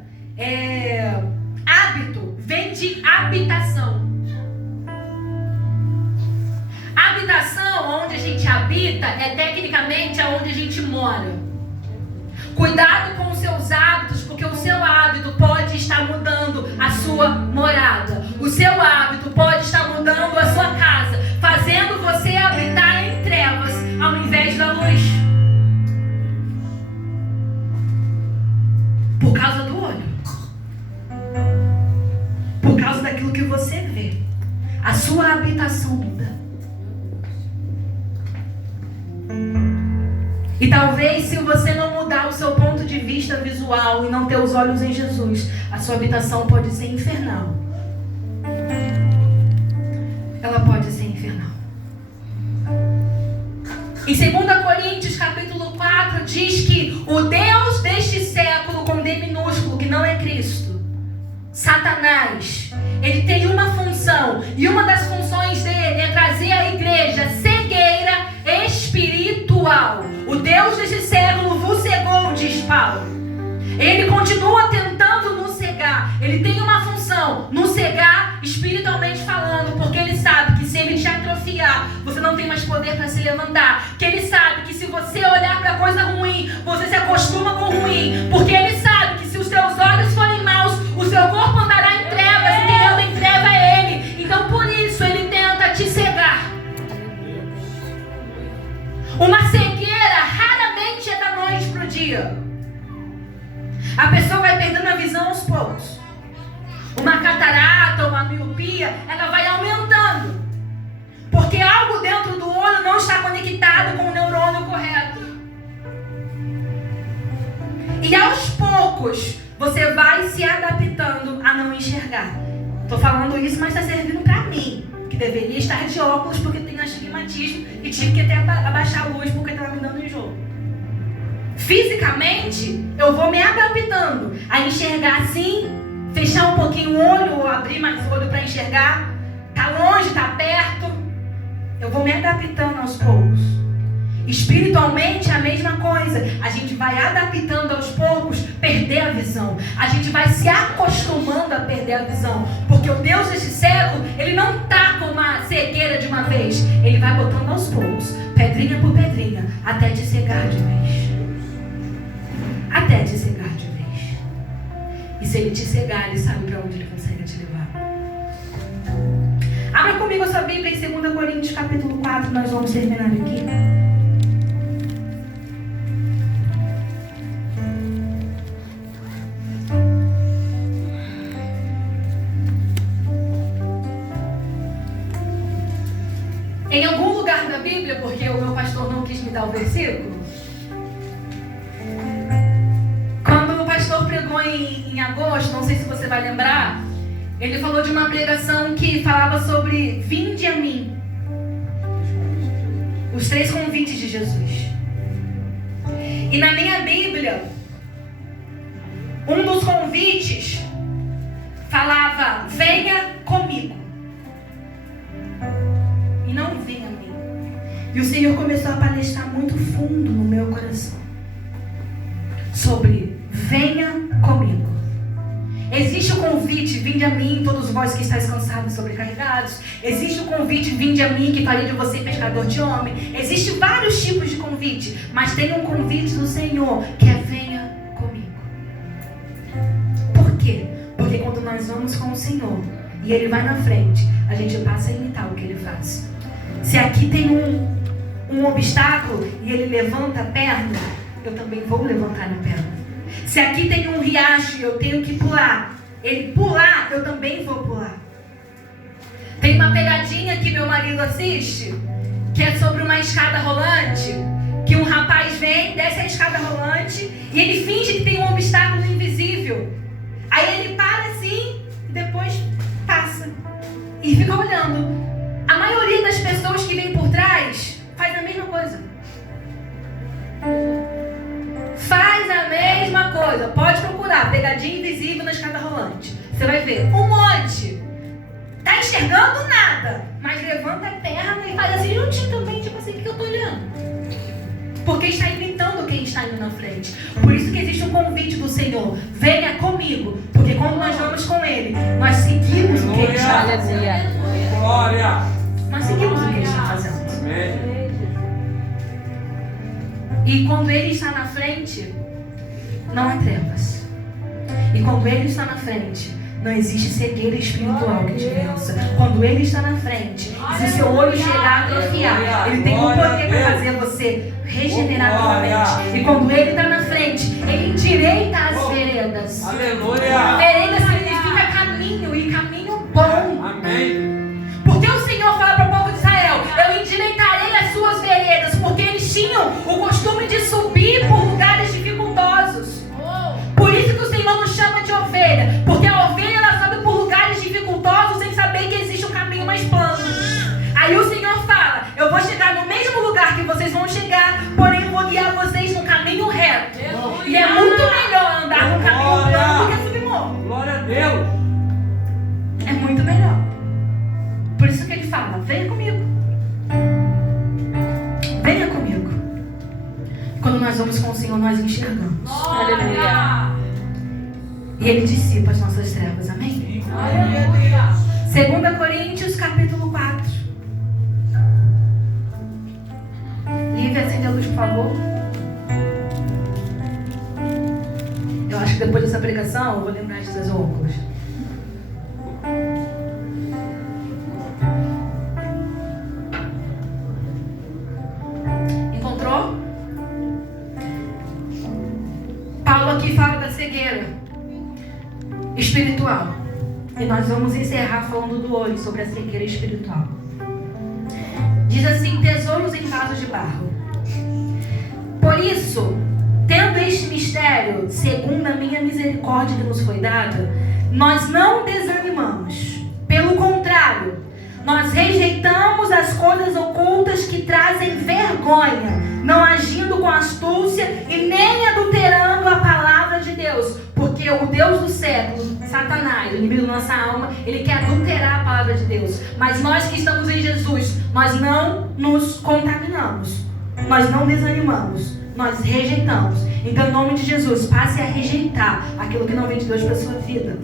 hábito vem de habitação. Habitação, onde a gente habita, é tecnicamente aonde a gente mora. Cuidado com os seus hábitos, porque o seu hábito pode estar mudando a sua morada. O seu hábito pode estar mudando a sua casa, fazendo você habitar em trevas ao invés da luz. Por causa do olho. Por causa daquilo que você vê. A sua habitação muda. E talvez se você não mudar o seu ponto de vista visual e não ter os olhos em Jesus, a sua habitação pode ser infernal. Ela pode ser infernal. Em 2 Coríntios capítulo 4 diz que o Deus deste século com D minúsculo, que não é Cristo, Satanás, ele tem uma função, e uma das funções dele é trazer à igreja cegueira espiritual. O Deus deste século vos cegou, diz Paulo. Ele continua tentando nos cegar. Ele tem uma função, nos cegar espiritualmente falando, porque ele sabe que se ele te atrofiar, você não tem mais poder para se levantar. Porque ele sabe que se você olhar para coisa ruim, você se acostuma com o ruim. Porque ele sabe que se os seus olhos forem maus, o seu corpo andará em trevas, e quem anda em treva é ele. Então por isso ele tenta te cegar. Uma cegueira raramente é da noite para o dia. A pessoa vai perdendo a visão aos poucos. Uma catarata, uma miopia, ela vai aumentando. Porque algo dentro do olho não está conectado com o neurônio correto. E aos poucos, você vai se adaptando a não enxergar. Estou falando isso, mas está servindo para mim, que deveria estar de óculos porque tenho astigmatismo e tive que até abaixar a luz porque estava me dando enjoo. Fisicamente, eu vou me adaptando a enxergar assim, fechar um pouquinho o olho ou abrir mais o olho para enxergar. Tá longe, tá perto. Eu vou me adaptando aos poucos. Espiritualmente, a mesma coisa. A gente vai adaptando aos poucos, perder a visão. A gente vai se acostumando a perder a visão. Porque o Deus deste século, ele não tá com uma cegueira de uma vez. Ele vai botando aos poucos, pedrinha por pedrinha, até te cegar de vez. Até te cegar de vez. E se ele te cegar, ele sabe para onde ele consegue te levar. Abra comigo a sua Bíblia em 2 Coríntios capítulo 4. Nós vamos terminar aqui. Em algum lugar da Bíblia, porque o meu pastor não quis me dar o versículo, quando o pastor pregou em agosto, não sei se você vai lembrar, ele falou de uma pregação que falava sobre vinde a mim. Os 3 convites de Jesus. E na minha Bíblia, um dos convites falava, venha comigo. E não venha a mim. E o Senhor começou a palestrar muito fundo no meu coração sobre venha comigo. Existe o convite convite, vinde a mim, todos vós que estáis cansados e sobrecarregados. Existe o convite, vinde a mim, que farei de você pescador de homem. Existem vários tipos de convite, mas tem um convite do Senhor, que é venha comigo. Por quê? Porque quando nós vamos com o Senhor e Ele vai na frente, a gente passa a imitar o que Ele faz. Se aqui tem um obstáculo e Ele levanta a perna, eu também vou levantar a perna. Se aqui tem um riacho e eu tenho que pular, Ele pular, eu também vou pular. Tem uma pegadinha que meu marido assiste, que é sobre uma escada rolante, que um rapaz vem, desce a escada rolante e ele finge que tem um obstáculo invisível. Aí ele para assim e depois passa e fica olhando. A maioria das pessoas que vem por trás faz a mesma coisa. Faz a mesma coisa. Pode procurar pegadinha invisível na escada rolante. Você vai ver um monte. Tá enxergando nada, mas levanta a perna e faz assim juntinho também, tipo assim, o que eu tô olhando? Porque está imitando quem está indo na frente. Por isso que existe um convite do Senhor. Venha comigo. Porque quando nós vamos com Ele, nós seguimos o que Ele está fazendo. Glória! Nós seguimos o que Ele está fazendo. E quando Ele está na frente, não há trevas. E quando Ele está na frente, não existe cegueira espiritual que te vença. Quando Ele está na frente, se o seu olho chegar a atrofiar, Ele tem o poder para fazer você regenerar novamente. E quando Ele está na frente, Ele endireita as veredas. Aleluia! Vereda significa caminho, e caminho bom. Amém. Porque o Senhor fala para o povo de Israel: eu endireitarei as suas veredas, porque eles tinham o costume de subir por lugares dificultosos. Por isso que o Senhor nos chama de ovelha, porque a ovelha ela sobe por lugares dificultosos sem saber que existe um caminho mais plano. Aí o Senhor fala: eu vou chegar no mesmo lugar que vocês vão chegar, porém eu vou guiar vocês no caminho reto. E é muito melhor andar no caminho plano do que subir morro. Glória a Deus! É muito melhor. Por isso que Ele fala: venha comigo. Venha comigo. Quando nós vamos com o Senhor, nós enxergamos. Aleluia. E Ele dissipa as nossas trevas. Amém? Aleluia. 2 Coríntios, capítulo 4. Lívia, acende a luz, por favor. Eu acho que depois dessa pregação, eu vou lembrar de trazer óculos. Encontrou? Paulo aqui fala da cegueira espiritual. E nós vamos encerrar falando do olho, sobre a cegueira espiritual. Diz assim: tesouros em vasos de barro. Por isso, tendo este mistério, segundo a minha misericórdia que nos foi dada, nós não desanimamos. Pelo contrário, nós rejeitamos as coisas ocultas que trazem vergonha, não agindo com astúcia e nem adulterando a palavra de Deus. Porque o Deus do século, Satanás, o inimigo da nossa alma, ele quer adulterar a palavra de Deus. Mas nós que estamos em Jesus, nós não nos contaminamos. Nós não desanimamos. Nós rejeitamos. Então, em nome de Jesus, passe a rejeitar aquilo que não vem de Deus para a sua vida.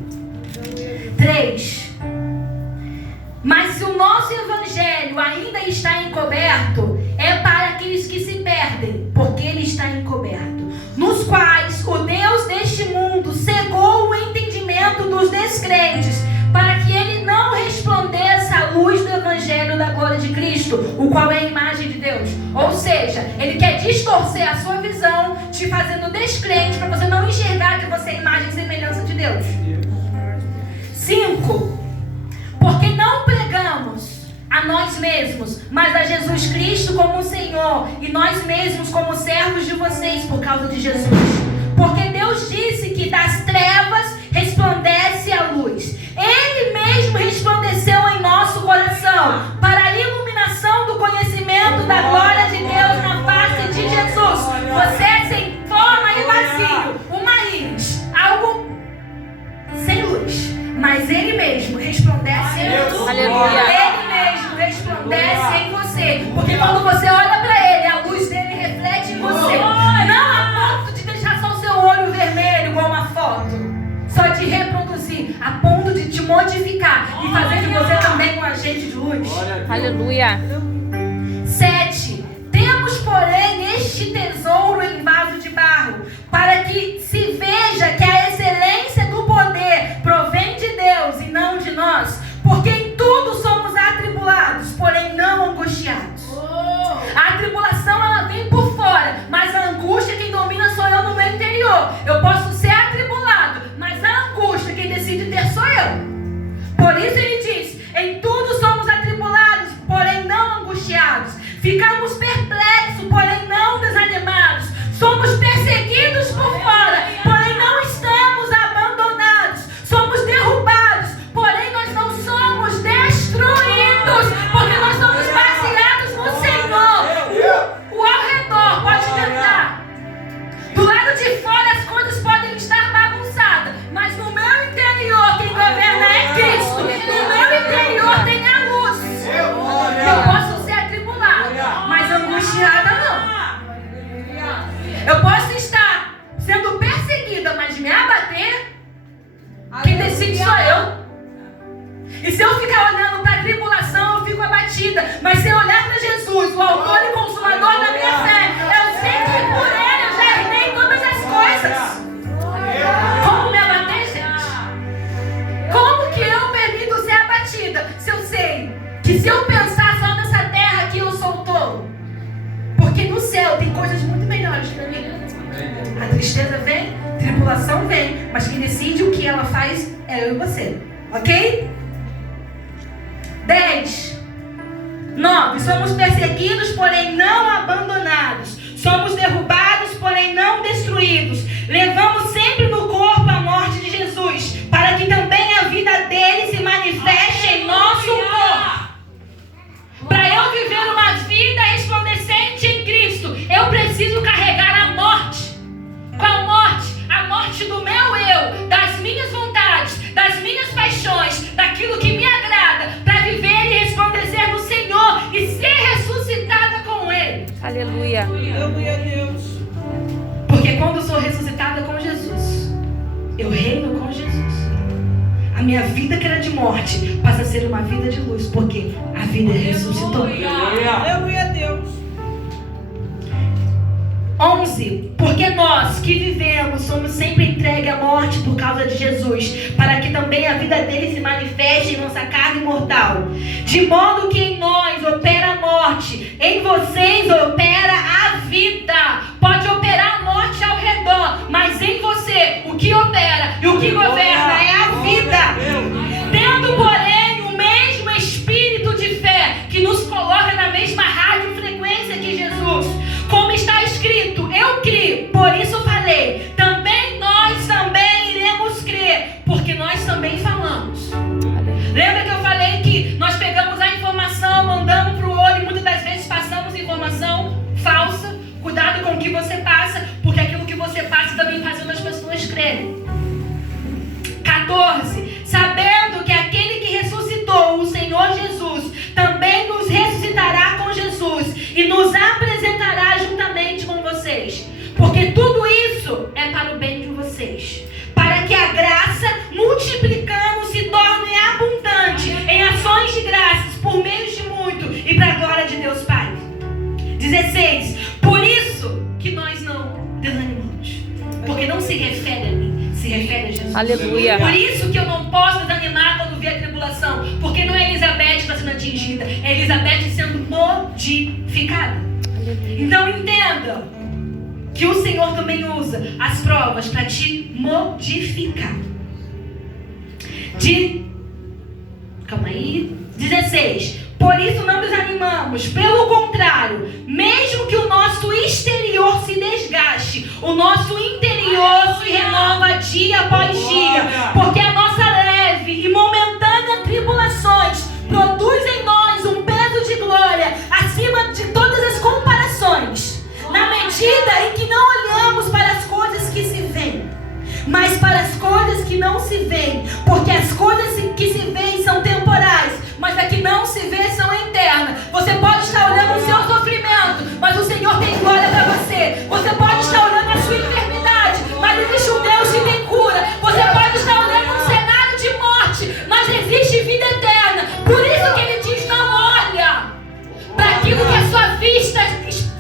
3. Mas se o nosso evangelho ainda está encoberto, é para aqueles que se perdem, porque ele está encoberto, nos quais o Deus deste mundo cegou o entendimento dos descrentes, para que ele não resplandeça a luz do evangelho da glória de Cristo, o qual é a imagem de Deus. Ou seja, ele quer distorcer a sua visão, te fazendo descrente, para você não enxergar que você é imagem e semelhança de Deus. 5. Porque não pregamos a nós mesmos, mas a Jesus Cristo como Senhor, e nós mesmos como servos de vocês por causa de Jesus. Porque Deus disse que das trevas resplandece a luz. Ele mesmo resplandeceu em nosso coração, para a iluminação do conhecimento da glória de Deus na face de Jesus. Você é sem forma e vazio, uma íris, algo sem luz. Mas Ele mesmo resplandece em você. Aleluia. Ele mesmo resplandece em você. Porque quando você olha para Ele, a luz dele reflete em você. Não a ponto de deixar só o seu olho vermelho igual uma foto, só de reproduzir, a ponto de modificar e fazer de você também um agente de luz. Aleluia. 7. Temos, porém, este tesouro em vaso de barro, para que se veja que a excelência do poder provém de Deus e não de nós, porque em tudo somos atribulados, porém não angustiados. A tribulação, ela vem por fora, mas a angústia, quem domina sou eu no meu interior. Eu posso ser atribulado, mas a angústia, quem decide ter sou eu. Por isso ele diz: em tudo somos atribulados, porém não angustiados. Ficamos perplexos, porém não desanimados. Somos perseguidos por fora, porém não estamos abandonados. Somos derrubados, porém nós não somos destruídos, porque nós somos baseados no Senhor. O ao redor pode tentar. Do lado de fora as coisas podem estar bagunçadas, mas no meu interior quem governa é Cristo. No meu interior tem a luz. Eu posso ser atribulado, mas angustiada não. Eu posso estar sendo perseguida, mas me abater, quem decide sou eu. E se eu ficar olhando para a tribulação, eu fico abatida. Mas se eu olhar para Jesus, o autor e consumador da minha fé, eu sei que por ele eu já herdei todas as coisas. Como me abater, gente? Como que eu permito ser abatida se eu sei que se eu pensar só nessa terra aqui eu sou tolo? Porque no céu tem coisas muito melhores para mim. A tristeza vem, a tribulação vem, mas quem decide o que ela faz é eu e você. Ok? 10. 9. Somos perseguidos, porém não abandonados. Somos derrubados, porém não destruídos. Levamos sempre no corpo a morte de Jesus, para que também a vida dele se manifeste em nosso corpo. Para eu viver uma vida resplandecente em Cristo, eu preciso carregar a morte. Qual morte? A morte do meu eu, das minhas vontades, das minhas paixões, daquilo que me agrada, para viver e resplandecer no Senhor e ser ressuscitada com Ele. Aleluia. Aleluia a Deus. Porque quando eu sou ressuscitada com Jesus, eu reino com Jesus. A minha vida que era de morte passa a ser uma vida de luz, porque a vida ressuscitou. Aleluia a Deus. 11. Porque nós que vivemos somos sempre entregues à morte por causa de Jesus, para que também a vida dele se manifeste em nossa carne mortal. De modo que em nós opera a morte, em vocês opera a vida. Pode operar a morte ao redor, mas em você o que opera e o que governa é a vida. Tendo, porém, o mesmo espírito de fé que nos coloca na mesma radiofrequência que Jesus, como está escrito: eu criei, por isso falei. Também nós também iremos crer, porque nós também falamos. Lembra que eu falei que nós pegamos a informação, mandamos para o olho e muitas das vezes passamos informação falsa? Cuidado com o que você passa, porque aquilo que você passa também fazendo as pessoas crerem. 14. Sabendo que aquele que ressuscitou o Senhor Jesus também nos ressuscitará com Jesus e nos apresentará juntamente com vocês. Porque tudo isso é para o bem de vocês, para que a graça, multiplicando, se torne abundante em ações de graças por meio de muito e para a glória de Deus Pai. 16. Por isso que nós não desanimamos, porque não se refere a mim, se refere a Jesus. Aleluia. Por isso que eu não posso desanimar quando ver a tribulação, porque não é Elizabeth que está sendo atingida, é Elizabeth sendo modificada. Aleluia. Então entenda que o Senhor também usa as provas para te modificar. Calma aí. 16. Por isso não desanimamos, pelo contrário, mesmo que o nosso exterior se desgaste, o nosso interior se renova dia após dia, porque a nossa leve e momentânea tribulações produz em nós um peso de glória acima de todas as comparações, na medida em que não olhamos para as coisas que se veem, mas para as coisas que não se veem, porque as coisas que se veem são temporais, mas a que não se vê são eternas. Você pode estar olhando o seu sofrimento, mas o Senhor tem glória para você. Você pode estar olhando a sua enfermidade, mas existe um Deus que tem cura. Você pode estar olhando o Deus existe vida eterna. Por isso que Ele diz, não olha para aquilo que a sua vista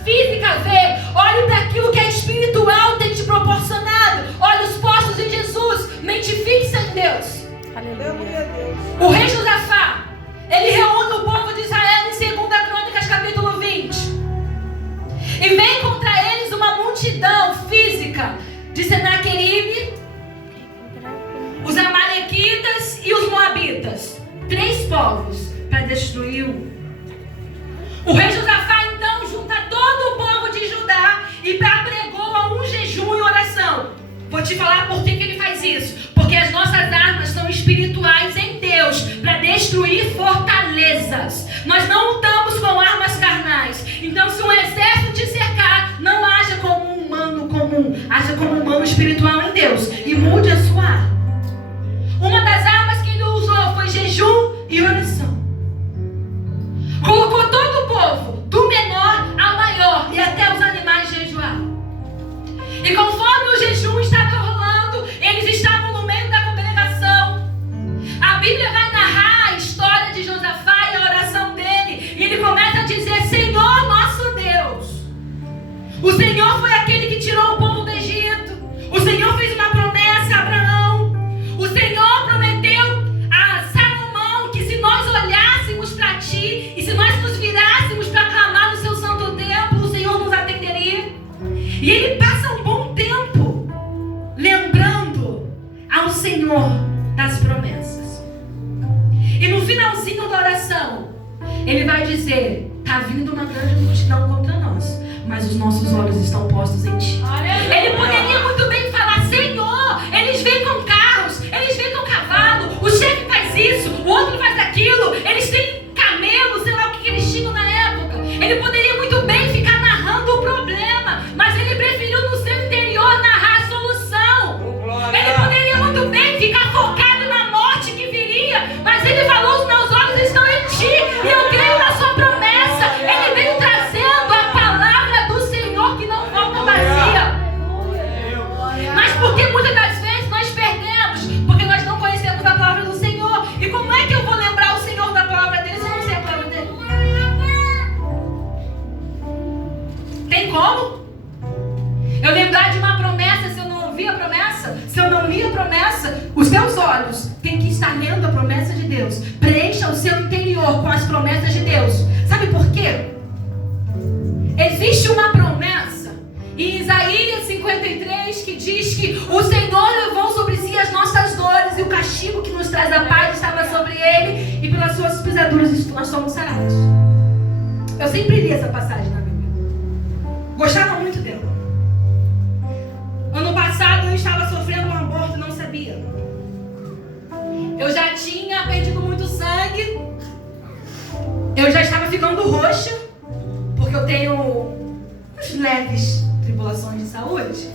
física vê. Olhe para aquilo que a espiritual tem te proporcionado. Olha os postos em Jesus. Mente fixa em Deus. Aleluia, Deus. O rei Josafá, ele reúne o povo de Israel em 2 Crônicas, capítulo 20. E vem contra eles uma multidão física de Senaqueribe, os amalequitas e os moabitas. 3 povos para destruir o rei Josafá então junta todo o povo de Judá e pregou um jejum e oração. Vou te falar por que ele faz isso. Porque as nossas armas são espirituais em Deus para destruir fortalezas. Nós não lutamos com armas carnais. Então, se um exército te cercar, não haja como um humano comum, haja como um humano espiritual em Deus e mude a sua arma. Uma das armas que ele usou foi jejum e oração. Colocou todo o povo, do menor ao maior, e até os animais jejuar. E conforme o jejum estava rolando, eles estavam no meio da congregação. A Bíblia vai narrar a história de Josafá e a oração dele. E ele começa a dizer: Senhor nosso Deus, o Senhor foi aquele que tirou o povo do Egito. O Senhor fez uma promessa a Abraão. O Senhor prometeu a Salomão que se nós olhássemos para ti e se nós nos virássemos para clamar no seu santo templo, o Senhor nos atenderia. E ele passa um bom tempo lembrando ao Senhor das promessas. E no finalzinho da oração, ele vai dizer: está vindo uma grande multidão contra nós, mas os nossos olhos estão postos em ti. Ele poderia muito bem falar: Senhor, eles vêm com carros, eles vêm com cavalo, o chefe faz isso, o outro faz aquilo, eles têm camelo, sei lá o que eles tinham na época. Ele poderia muito bem ficar narrando o problema, mas ele preferiu no seu interior narrar a solução. Ele poderia muito bem ficar focado na morte que viria, mas ele falou: os meus olhos estão em ti e eu creio na sua promessa. Ele veio trazendo a palavra do Senhor que não volta vazia. Mas por que muitas das vezes nós perdemos? Porque nós não conhecemos a palavra do Senhor. E como é que eu vou lembrar o Senhor da palavra dele se eu não sei a palavra dele? Tem como? Eu lembrar de uma promessa se eu não ouvi a promessa? Se eu não li a promessa? Os teus olhos têm que estar lendo a promessa de Deus. Preencha o seu interior com as promessas de Deus. Sabe por quê? Existe uma promessa em Isaías 53 que diz que o Senhor levou sobre si as nossas dores e o castigo que nos traz a paz estava sobre ele, e pelas suas pisaduras nós somos sarados. Eu sempre li essa passagem na Bíblia. Gostava muito dela. Ano passado eu estava sofrendo um aborto e não sabia. Eu já tinha perdido muito sangue. Eu já estava ficando roxa, porque eu tenho leves tribulações de saúde,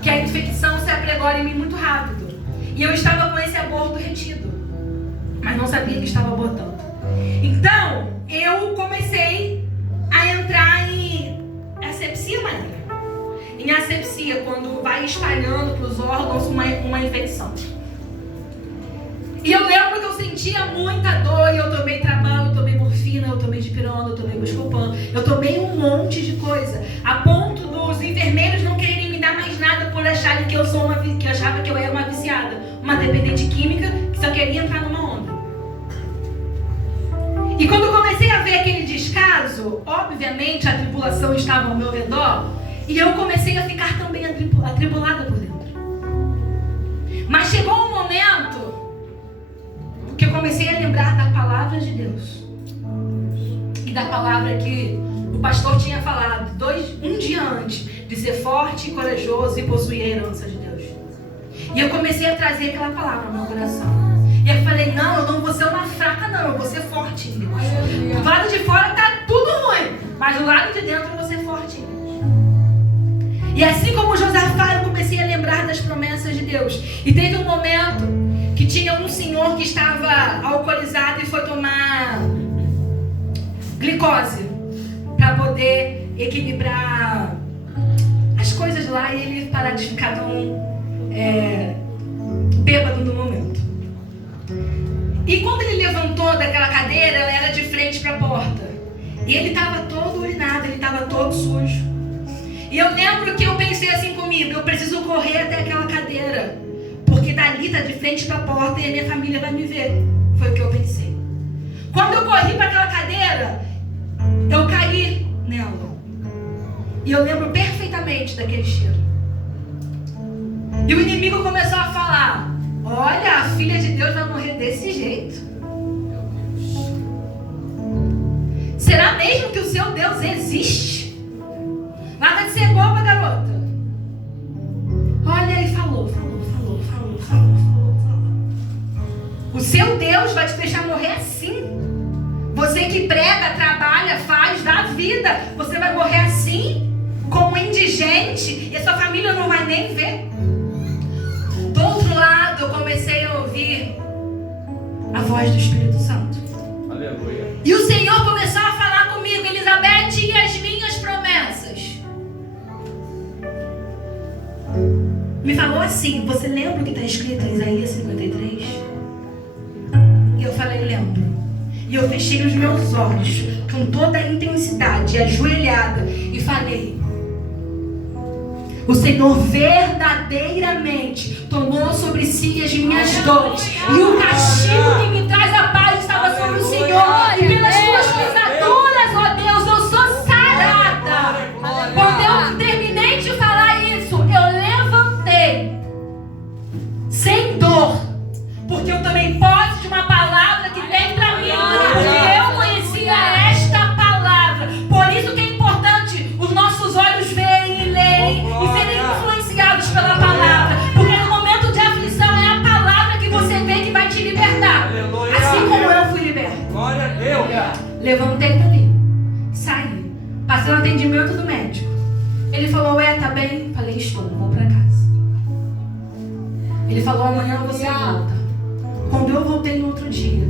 que a infecção se apregora em mim muito rápido. E eu estava com esse aborto retido, mas não sabia que estava abortando. Então, eu comecei a entrar em asepsia maligna. Em asepsia, quando vai espalhando para os órgãos uma infecção. E eu lembro que eu sentia muita dor, e eu tomei Tramal, eu tomei morfina, eu tomei dipirona, eu tomei Buscopan, eu tomei um monte de coisa, a ponto dos enfermeiros não quererem me dar mais nada por acharem que eu achava que eu era uma viciada, uma dependente química que só queria entrar numa onda. E quando eu comecei a ver aquele descaso, obviamente a tribulação estava ao meu redor, e eu comecei a ficar também atribulada por dentro. Mas chegou um momento que eu comecei a lembrar da palavra de Deus. E da palavra que o pastor tinha falado um dia antes, de ser forte e corajoso e possuir a herança de Deus. E eu comecei a trazer aquela palavra no meu coração. E eu falei: não, eu não vou ser uma fraca não, eu vou ser forte em Deus. Do lado de fora tá tudo ruim, mas do lado de dentro eu vou ser forte em Deus. E assim como Josafá, eu comecei a lembrar das promessas de Deus. E teve um momento que tinha um senhor que estava alcoolizado e foi tomar glicose para poder equilibrar as coisas lá e ele parar de ficar tão bêbado no momento. E quando ele levantou daquela cadeira, ela era de frente para a porta. E ele estava todo urinado, ele estava todo sujo. E eu lembro que eu pensei assim comigo, eu preciso correr até aquela cadeira, porque dali está de frente para a porta e a minha família vai me ver. Foi o que eu pensei. Quando eu corri para aquela cadeira, eu caí nela. E eu lembro perfeitamente daquele cheiro. E o inimigo começou a falar: olha, a filha de Deus vai morrer desse jeito. Será mesmo que o seu Deus existe? Nada de ser boba, garota. Olha, ele falou. O seu Deus vai te deixar morrer assim. Você que prega, trabalha, faz, dá vida, você vai morrer assim, como indigente, e a sua família não vai nem ver. Do outro lado, eu comecei a ouvir a voz do Espírito Santo. Aleluia. E o Senhor começou a falar comigo: Elizabeth, e as minhas promessas? Me falou assim: você lembra o que está escrito em Isaías 53? E eu falei: lembro. E eu fechei os meus olhos com toda a intensidade, ajoelhada, e falei: o Senhor verdadeiramente tomou sobre si as minhas dores, e o castigo que me traz a paz estava sobre o Senhor, e pelas suas pisaduras, ó Deus, eu sou sarada. Quando eu terminei de falar isso, eu levantei sem dor, porque eu tomei posse de uma palavra que vem para mim, porque eu conhecia esta palavra. Por isso que é importante os nossos olhos verem e lerem e serem influenciados pela palavra, porque no momento de aflição é a palavra que você vê que vai te libertar. Assim como eu fui liberta. Glória a Deus. Levantei dali, saí, passei no atendimento do médico. Ele falou: ué, tá bem? Falei: estou, vou para casa. Ele falou: amanhã você volta. Quando eu voltei no outro dia,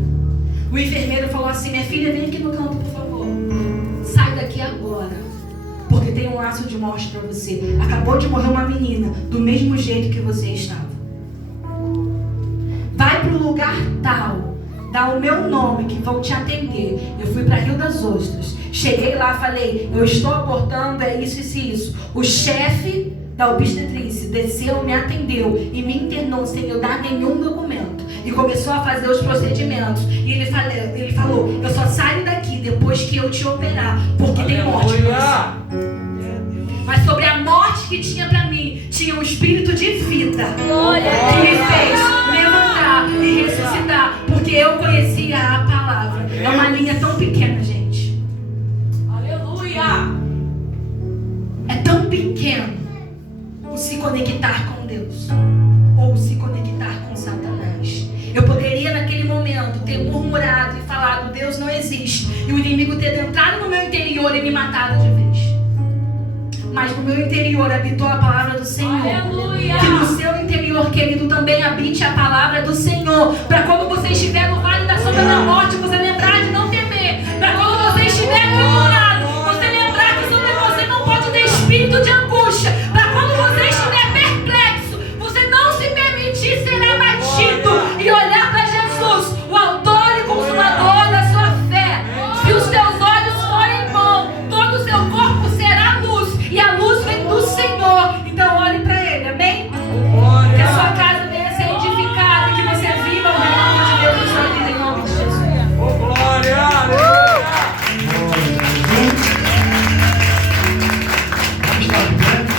o enfermeiro falou assim: minha filha, vem aqui no canto, por favor. Sai daqui agora, porque tem um laço de morte para você. Acabou de morrer uma menina, do mesmo jeito que você estava. Vai para o lugar tal, dá o meu nome que vão te atender. Eu fui para Rio das Ostras. Cheguei lá, falei: eu estou abortando, é isso, isso e isso. O chefe da obstetrícia desceu, me atendeu e me internou sem eu dar nenhum documento. E começou a fazer os procedimentos. E ele falou: eu só saio daqui depois que eu te operar, porque tem morte pra você. Mas sobre a morte que tinha pra mim, tinha um espírito de vida que me fez levantar e ressuscitar, porque eu conhecia a palavra. É uma linha tão pequena, gente. Aleluia. É tão pequeno o se conectar com Deus ou o se conectar com Satanás. Eu poderia naquele momento ter murmurado e falado: Deus não existe, e o inimigo ter entrado no meu interior e me matado de vez. Mas no meu interior habitou a palavra do Senhor. Aleluia. Que no seu interior, querido, também habite a palavra do Senhor, para quando você